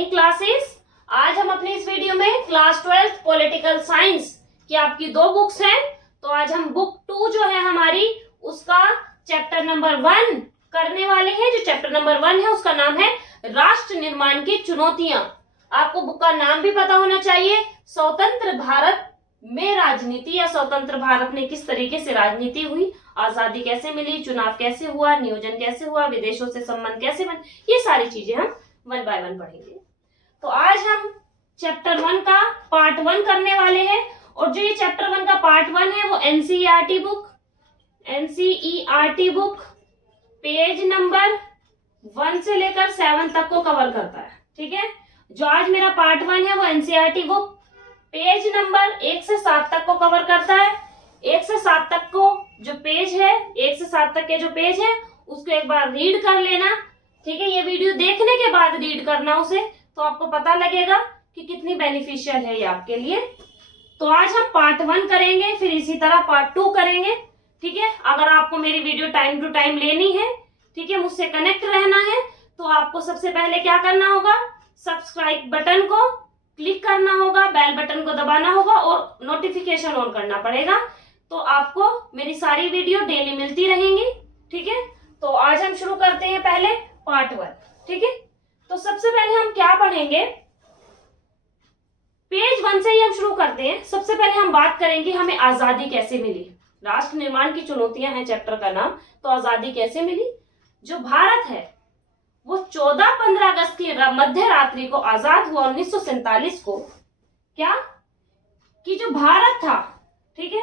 Morning classes. आज हम अपनी इस वीडियो में क्लास 12th पॉलिटिकल साइंस की आपकी दो बुक्स हैं। तो आज हम बुक 2 जो है हमारी उसका चैप्टर नंबर 1 करने वाले हैं। जो चैप्टर नंबर 1 है उसका नाम है राष्ट्र निर्माण की चुनौतियां। आपको बुक का नाम भी पता होना चाहिए, स्वतंत्र भारत में राजनीति, या स्वतंत्र भारत में किस तरीके से राजनीति हुई, आजादी कैसे मिली, चुनाव कैसे हुआ, नियोजन कैसे हुआ, विदेशों से संबंध कैसे बने, ये सारी चीजें हम 1 बाय 1 पढ़ेंगे। तो आज हम चैप्टर 1 का पार्ट 1 करने वाले हैं। और जो ये चैप्टर 1 का पार्ट 1 है वो एनसीईआरटी बुक पेज नंबर 1 से लेकर 7 तक को कवर करता है। ठीक है, जो आज मेरा पार्ट 1 है वो एनसीईआरटी बुक पेज नंबर 1 से 7 तक को कवर करता है। 1 से 7 तक को जो पेज है, 1 से 7 तक के जो पेज है उसको एक बार रीड कर लेना। ठीक है, ये वीडियो देखने के बाद रीड करना उसे, तो आपको पता लगेगा कि कितनी बेनिफिशियल है ये आपके लिए। तो आज हम पार्ट 1 करेंगे, फिर इसी तरह पार्ट 2 करेंगे। ठीक है, अगर आपको मेरी वीडियो टाइम टू टाइम लेनी है, ठीक है, मुझसे कनेक्ट रहना है, तो आपको सबसे पहले क्या करना होगा, सब्सक्राइब बटन को क्लिक करना होगा, बेल बटन को दबाना होगा और नोटिफिकेशन ऑन करना पड़ेगा। तो आपको मेरी सारी वीडियो डेली मिलती रहेंगी। ठीक है, तो आज हम शुरू करते हैं पहले पार्ट 1। ठीक है, तो सबसे पहले हम क्या पढ़ेंगे, पेज 1 से ही हम शुरू करते हैं। सबसे पहले हम बात करेंगे हमें आजादी कैसे मिली। राष्ट्र निर्माण की चुनौतियां हैं चैप्टर का नाम। तो आजादी कैसे मिली, जो भारत है वो 14-15 अगस्त की मध्य रात्रि को आजाद हुआ 1947 को। क्या कि जो भारत था, ठीक है,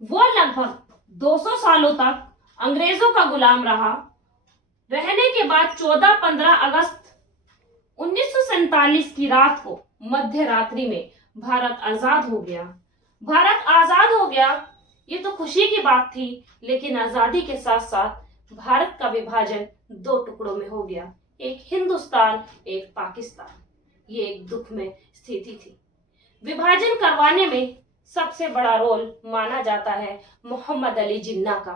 वो लगभग 200 सालों तक अंग्रेजों का गुलाम रहा। रहने के बाद 14-15 अगस्त 1947 की रात को मध्य रात्रि में भारत आजाद हो गया। भारत आजाद हो गया, ये तो खुशी की बात थी, लेकिन आजादी के साथ साथ भारत का विभाजन 2 टुकड़ों में हो गया, एक हिंदुस्तान, एक पाकिस्तान। ये एक दुख में स्थिति थी। विभाजन करवाने में सबसे बड़ा रोल माना जाता है मोहम्मद अली जिन्ना का,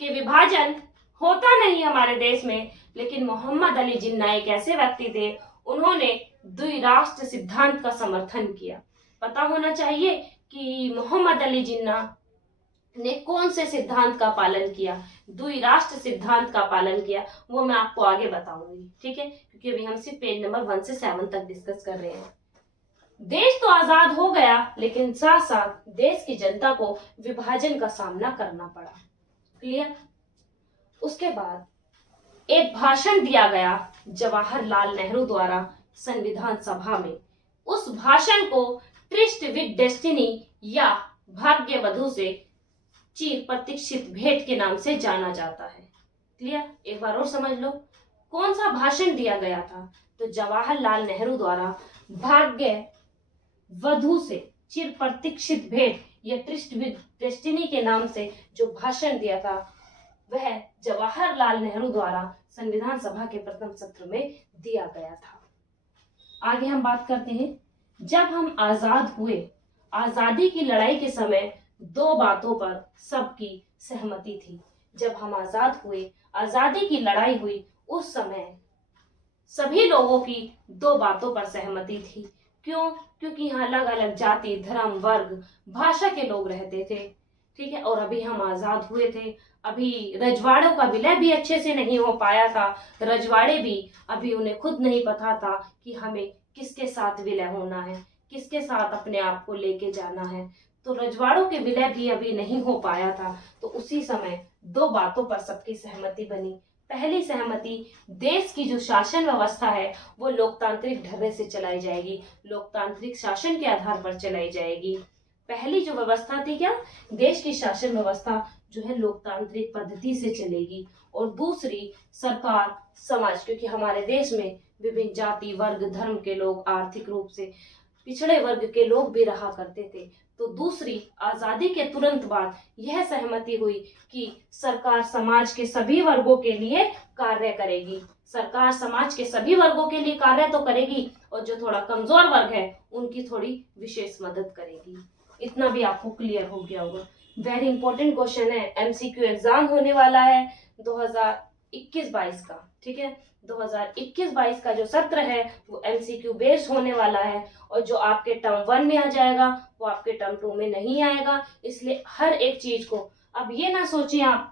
कि विभाजन होता नहीं हमारे देश में, लेकिन मोहम्मद अली जिन्ना एक ऐसे व्यक्ति थे, उन्होंने द्विराष्ट्र सिद्धांत का समर्थन किया। पता होना चाहिए कि मोहम्मद अली जिन्ना ने कौन से सिद्धांत का पालन किया, द्विराष्ट्र सिद्धांत का पालन किया, वो मैं आपको आगे बताऊंगी। ठीक है, क्योंकि अभी हम सिर्फ पेज नंबर 1 से 7 तक डिस्कस कर रहे हैं। देश तो आजाद हो गया, लेकिन साथ साथ देश की जनता को विभाजन का सामना करना पड़ा। क्लियर। उसके बाद एक भाषण दिया गया जवाहरलाल नेहरू द्वारा संविधान सभा में। उस भाषण को ट्रिस्ट विद डेस्टिनी या भाग्य वधु से चिर प्रतीक्षित भेंट के नाम से जाना जाता है। क्लियर, एक बार और समझ लो कौन सा भाषण दिया गया था। तो जवाहरलाल नेहरू द्वारा भाग्य वधु से चिर प्रतीक्षित भेंट या ट्रिस्ट विद डेस्टिनी के नाम से जो भाषण दिया था, वह जवाहरलाल नेहरू द्वारा संविधान सभा के प्रथम सत्र में दिया गया था। आगे हम बात करते हैं, जब हम आजाद हुए, आजादी की लड़ाई के समय 2 बातों पर सबकी सहमति थी। जब हम आजाद हुए, आजादी की लड़ाई हुई, उस समय सभी लोगों की 2 बातों पर सहमति थी। क्यों? क्योंकि यहाँ अलग अलग जाति, धर्म, वर्ग, भाषा के लोग रहते थे। ठीक है, और अभी हम आजाद हुए थे, अभी रजवाड़ों का विलय भी अच्छे से नहीं हो पाया था। रजवाड़े भी अभी उन्हें खुद नहीं पता था कि हमें किसके साथ विलय होना है, किसके साथ अपने आप को लेके जाना है। तो रजवाड़ों के विलय भी अभी नहीं हो पाया था। तो उसी समय 2 बातों पर सबकी सहमति बनी। पहली सहमति, देश की जो शासन व्यवस्था है वो लोकतांत्रिक ढर्रे से चलाई जाएगी, लोकतांत्रिक शासन के आधार पर चलाई जाएगी। पहली जो व्यवस्था थी, क्या, देश की शासन व्यवस्था जो है लोकतांत्रिक पद्धति से चलेगी। और दूसरी, सरकार समाज, क्योंकि हमारे देश में विभिन्न जाति, वर्ग, धर्म के लोग, आर्थिक रूप से पिछड़े वर्ग के लोग भी रहा करते थे। तो दूसरी, आजादी के तुरंत बाद यह सहमति हुई कि सरकार समाज के सभी वर्गों के लिए कार्य करेगी। सरकार समाज के सभी वर्गों के लिए कार्य तो करेगी, और जो थोड़ा कमजोर वर्ग है उनकी थोड़ी विशेष मदद करेगी। इतना भी आपको क्लियर हो गया होगा। वेरी इंपॉर्टेंट क्वेश्चन है, एमसीक्यू एग्जाम होने वाला है 2021-22 का, ठीक है। 2021-22 का जो सत्र है वो एमसीक्यू बेस्ड होने वाला है, और जो आपके टर्म 1 में आ जाएगा वो आपके टर्म 2 में नहीं आएगा। इसलिए हर एक चीज को, अब ये ना सोचिए आप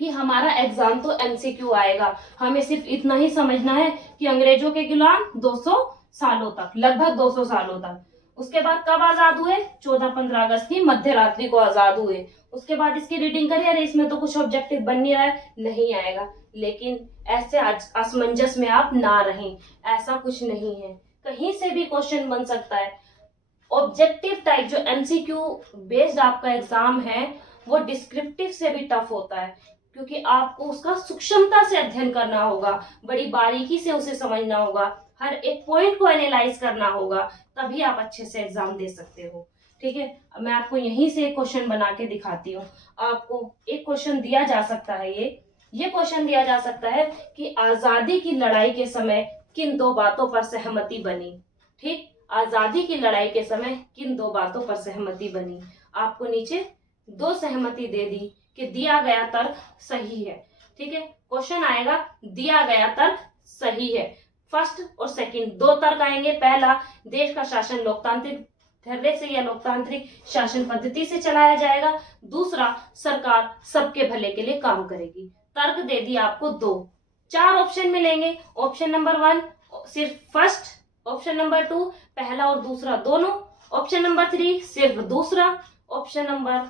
कि हमारा एग्जाम तो एमसीक्यू आएगा, हमें सिर्फ इतना ही समझना है कि अंग्रेजों के गुलाम 200 सालों तक, लगभग 200 सालों तक। उसके बाद कब आजाद हुए? 14-15 अगस्त की मध्य रात्रि को आजाद हुए। उसके बाद इसकी रीडिंग करिए, अरे इसमें तो कुछ ऑब्जेक्टिव बन नहीं रहा है, नहीं आएगा। लेकिन ऐसे असमंजस में आप ना रहें, ऐसा कुछ नहीं है, कहीं से भी क्वेश्चन बन सकता है। ऑब्जेक्टिव टाइप जो एमसीक्यू बेस्ड आपका एग्जाम है वो डिस्क्रिप्टिव से भी टफ होता है, क्योंकि आपको उसका सूक्ष्मता से अध्ययन करना होगा, बड़ी बारीकी से उसे समझना होगा, हर एक पॉइंट को एनालाइज करना होगा, तभी आप अच्छे से एग्जाम दे सकते हो, ठीक है। मैं आपको यहीं से एक क्वेश्चन बना के दिखाती हूँ। आपको एक क्वेश्चन दिया जा सकता है, ये क्वेश्चन दिया जा सकता है कि आजादी की लड़ाई के समय किन दो बातों पर सहमति बनी, ठीक। आजादी की लड़ाई के समय किन दो बातों पर सहमति बनी। आपको नीचे दो सहमति दे दी कि दिया गया तर्क सही है, ठीक है। क्वेश्चन आएगा दिया गया तर्क सही है, फर्स्ट और सेकंड दो तर्क आएंगे। पहला, देश का शासन लोकतांत्रिक ढर्रे से या लोकतांत्रिक शासन पद्धति से चलाया जाएगा। दूसरा, सरकार सबके भले के लिए काम करेगी। तर्क दे दिया आपको दो, 4 ऑप्शन मिलेंगे। ऑप्शन नंबर 1 सिर्फ फर्स्ट, ऑप्शन नंबर 2 पहला और दूसरा दोनों, ऑप्शन नंबर 3 सिर्फ दूसरा, ऑप्शन नंबर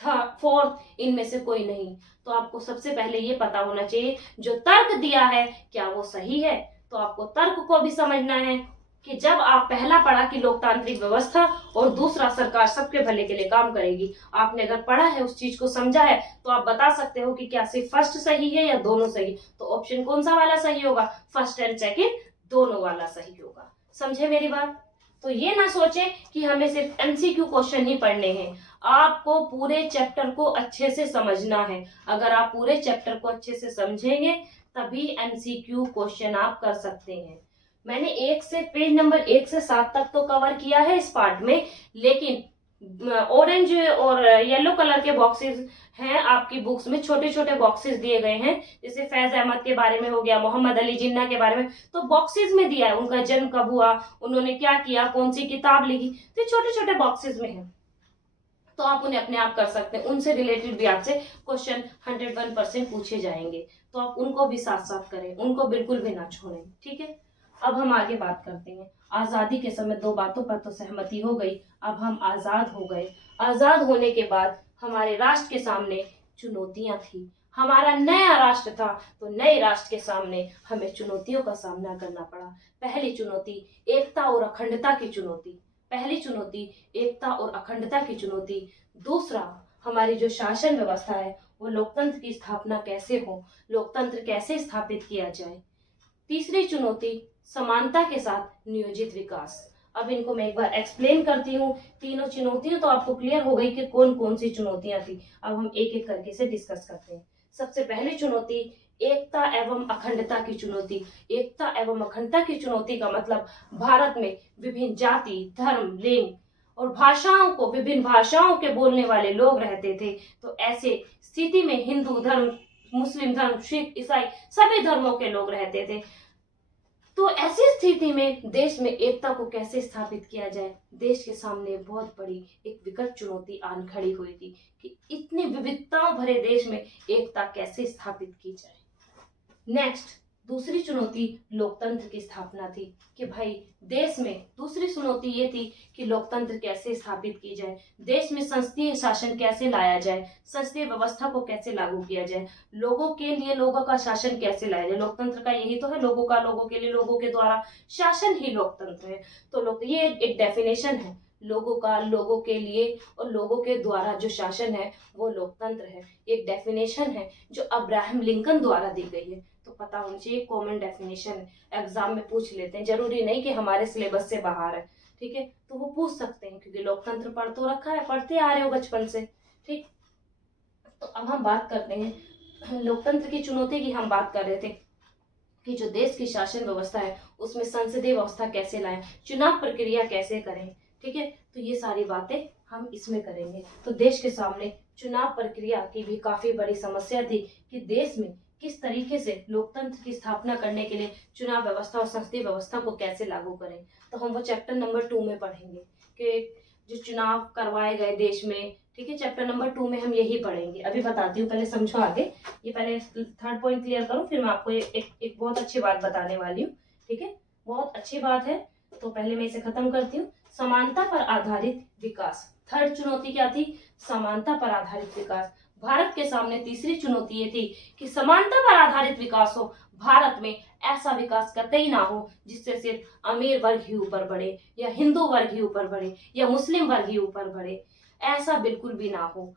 4 इनमें से कोई नहीं। तो आपको सबसे पहले ये पता होना चाहिए जो तर्क दिया है क्या वो सही है। तो आपको तर्क को भी समझना है कि जब आप पहला पढ़ा कि लोकतांत्रिक व्यवस्था और दूसरा सरकार सबके भले के लिए काम करेगी, आपने अगर पढ़ा है, उस चीज को समझा है, तो आप बता सकते हो कि क्या सिर्फ फर्स्ट सही है या दोनों सही। तो ऑप्शन कौन सा वाला सही होगा? फर्स्ट एंड सेकंड दोनों वाला सही होगा। समझे मेरी बात? तो ये ना सोचे कि हमें सिर्फ एमसीक्यू क्वेश्चन ही पढ़ने हैं, आपको पूरे चैप्टर को अच्छे से समझना है। अगर आप पूरे चैप्टर को अच्छे से समझेंगे तभी एमसीक्यू क्वेश्चन आप कर सकते हैं। मैंने पेज नंबर 1 से 7 तक तो कवर किया है इस पार्ट में, लेकिन ऑरेंज और येलो कलर के बॉक्सेस हैं आपकी बुक्स में, छोटे छोटे बॉक्सेस दिए गए हैं, जैसे फैज अहमद के बारे में हो गया, मोहम्मद अली जिन्ना के बारे में, तो बॉक्सेस में दिया है उनका जन्म कब हुआ, उन्होंने क्या किया, कौन सी किताब लिखी, तो छोटे छोटे बॉक्सेस में है, तो आप उन्हें अपने आप कर सकते हैं। उनसे रिलेटेड भी आपसे क्वेश्चन 101% पूछे जाएंगे, तो आप उनको भी साथ साथ करें, उनको बिल्कुल भी ना छोड़ें, ठीक है। अब हम आगे बात करते हैं। आजादी के समय दो बातों पर तो सहमति हो गई, अब हम आजाद हो गए। आजाद होने के बाद हमारे राष्ट्र के सामने चुनौतियां थी। हमारा नया राष्ट्र था, तो नए राष्ट्र के सामने हमें चुनौतियों का सामना करना पड़ा। पहली चुनौती एकता और अखंडता की चुनौती, पहली चुनौती एकता और अखंडता की चुनौती। दूसरा, हमारी जो शासन व्यवस्था है वो लोकतंत्र की स्थापना कैसे हो, लोकतंत्र कैसे स्थापित किया जाए। तीसरी चुनौती समानता के साथ नियोजित विकास। अब इनको मैं एक बार एक्सप्लेन करती हूँ। तीनों चुनौतियां तो आपको क्लियर हो गई कि कौन कौन सी चुनौतियां थी। अब हम एक एक करके से डिस्कस करते हैं। सबसे पहली चुनौती एकता एवं अखंडता की चुनौती। एकता एवं अखंडता की चुनौती का मतलब भारत में विभिन्न जाति, धर्म, लिंग और भाषाओं को, विभिन्न भाषाओं के बोलने वाले लोग रहते थे। तो ऐसे स्थिति में हिंदू धर्म, मुस्लिम धर्म, सिख, ईसाई सभी धर्मों के लोग रहते थे। तो ऐसी स्थिति में देश में एकता को कैसे स्थापित किया जाए, देश के सामने बहुत बड़ी एक विकट चुनौती आन खड़ी हुई थी कि इतनी विविधताओं भरे देश में एकता कैसे स्थापित की जाए। नेक्स्ट, दूसरी चुनौती लोकतंत्र की स्थापना थी कि भाई देश में, दूसरी चुनौती ये थी कि लोकतंत्र कैसे स्थापित की जाए, देश में संसदीय शासन कैसे लाया जाए, संसदीय व्यवस्था को कैसे लागू किया जाए, लोगों के लिए लोगों का शासन कैसे लाया जाए। लोकतंत्र का यही तो है, लोगों का, लोगों के लिए, लोगों के द्वारा शासन ही लोकतंत्र है। तो ये एक डेफिनेशन है, लोगों का, लोगों के लिए और लोगों के द्वारा जो शासन है वो लोकतंत्र है। एक डेफिनेशन है जो अब्राहम लिंकन द्वारा दी गई है। तो पता होना चाहिए, कॉमन डेफिनेशन है, एग्जाम में पूछ लेते हैं, जरूरी नहीं कि हमारे सिलेबस से बाहर है, ठीक है। तो वो पूछ सकते हैं क्योंकि लोकतंत्र पढ़ तो रखा है, पढ़ते आ रहे हो बचपन से, ठीक। तो अब हम बात करते हैं लोकतंत्र की चुनौती की। हम बात कर रहे थे कि जो देश की शासन व्यवस्था है उसमें संसदीय व्यवस्था कैसे लाएं, चुनाव प्रक्रिया कैसे करें, ठीक है। तो ये सारी बातें हम इसमें करेंगे। तो देश के सामने चुनाव प्रक्रिया की भी काफी बड़ी समस्या थी कि देश में किस तरीके से लोकतंत्र की स्थापना करने के लिए चुनाव व्यवस्था और संसदीय व्यवस्था को कैसे लागू करें, तो हम वो चैप्टर नंबर 2 में पढ़ेंगे कि जो चुनाव करवाए गए देश में, ठीक है। चैप्टर नंबर 2 में हम यही पढ़ेंगे। अभी बताती हूँ, पहले समझो आगे। ये पहले थर्ड पॉइंट क्लियर करूँ, फिर मैं आपको एक बहुत अच्छी बात बताने वाली हूँ, ठीक है। बहुत अच्छी बात है, तो पहले मैं इसे खत्म करती हूँ। समानता पर आधारित विकास, थर्ड चुनौती क्या थी? समानता पर आधारित विकास। भारत के सामने तीसरी चुनौती ये थी कि समानता पर आधारित विकास हो। भारत में ऐसा विकास कतई ना हो जिससे सिर्फ अमीर वर्ग ही ऊपर बढ़े, या हिंदू वर्ग ही ऊपर बढ़े, या मुस्लिम वर्ग ही ऊपर बढ़े। ऐसा बिल्कुल भी ना हो।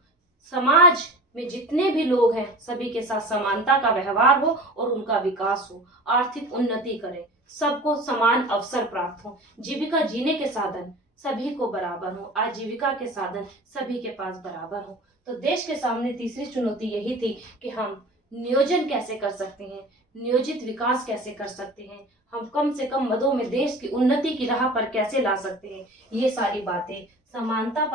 समाज में जितने भी लोग हैं सभी के साथ समानता का व्यवहार हो और उनका विकास हो, आर्थिक उन्नति करें, सबको समान अवसर प्राप्त हो, जीविका जीने के साधन सभी को बराबर हो, आजीविका के साधन सभी के पास बराबर हो। तो देश के सामने तीसरी चुनौती यही थी कि हम नियोजन कैसे कर सकते हैं, नियोजित विकास कैसे कर सकते हैं, हम कम से कम मदों में देश की उन्नति की राह पर कैसे ला सकते हैं। ये सारी बातें समानता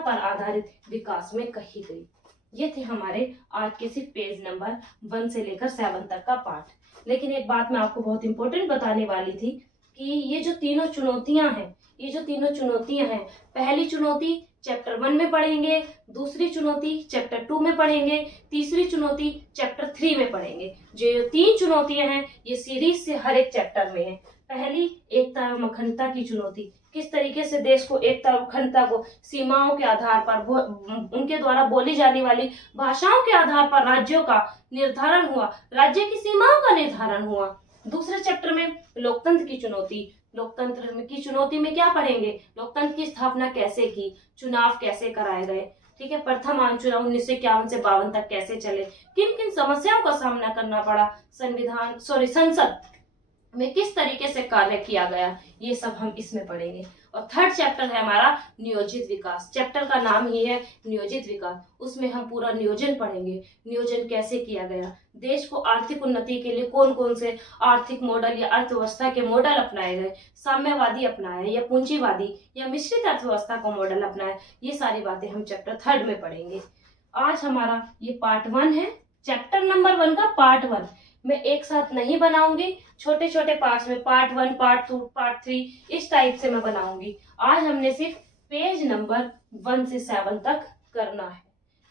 पर आधारित विकास में कही गई। ये थे हमारे आज के सिर्फ पेज नंबर 1 से लेकर 7 तक का पाठ। लेकिन एक बात मैं आपको बहुत इंपॉर्टेंट बताने वाली थी कि ये जो तीनों चुनौतियां हैं, पहली चुनौती चैप्टर 1 में पढ़ेंगे, दूसरी चुनौती चैप्टर 2 में पढ़ेंगे, तीसरी चुनौती चैप्टर 3 में पढ़ेंगे। जो 3 चुनौतियां हैं ये सीरीज से हर एक चैप्टर में है। पहली, एकता एवं अखंडता की चुनौती, किस तरीके से देश को एकता और अखंडता को सीमाओं के आधार पर, उनके द्वारा बोली जाने वाली भाषाओं के आधार पर राज्यों का निर्धारण हुआ, राज्य की सीमाओं का निर्धारण हुआ। दूसरे चैप्टर में लोकतंत्र की चुनौती, लोकतंत्र की चुनौती में क्या पढ़ेंगे? लोकतंत्र की स्थापना कैसे की, चुनाव कैसे कराए गए, ठीक है। प्रथम आम चुनाव 1951 से 52 तक कैसे चले, किन किन समस्याओं का सामना करना पड़ा, संसद में किस तरीके से कार्य किया गया, ये सब हम इसमें पढ़ेंगे। और थर्ड चैप्टर है हमारा नियोजित विकास। चैप्टर का नाम ही है नियोजित विकास। उसमें हम पूरा नियोजन पढ़ेंगे, नियोजन कैसे किया गया, देश को आर्थिक उन्नति के लिए कौन कौन से आर्थिक मॉडल या अर्थव्यवस्था के मॉडल अपनाए गए, साम्यवादी अपनाए या पूंजीवादी या मिश्रित अर्थव्यवस्था का मॉडल अपनाए, ये सारी बातें हम चैप्टर 3 में पढ़ेंगे। आज हमारा ये पार्ट 1 है, चैप्टर नंबर 1 का पार्ट 1 मैं एक साथ नहीं बनाऊंगी, छोटे छोटे पार्ट्स में पार्ट 1, पार्ट 2, पार्ट 3 इस टाइप से मैं बनाऊंगी। आज हमने सिर्फ पेज नंबर 1 से 7 तक करना है,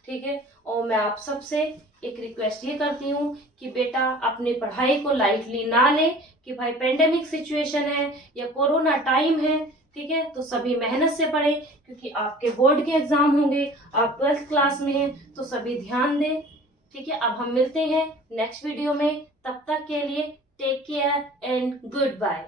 ठीक है। और मैं आप सबसे एक रिक्वेस्ट ये करती हूँ कि बेटा अपनी पढ़ाई को लाइटली ना ले, कि भाई पेंडेमिक सिचुएशन है या कोरोना टाइम है, ठीक है। तो सभी मेहनत से पढ़े, क्योंकि आपके बोर्ड के एग्जाम होंगे, आप 12th क्लास में हैं, तो सभी ध्यान दें, ठीक है। अब हम मिलते हैं नेक्स्ट वीडियो में, तब तक के लिए take care and good bye.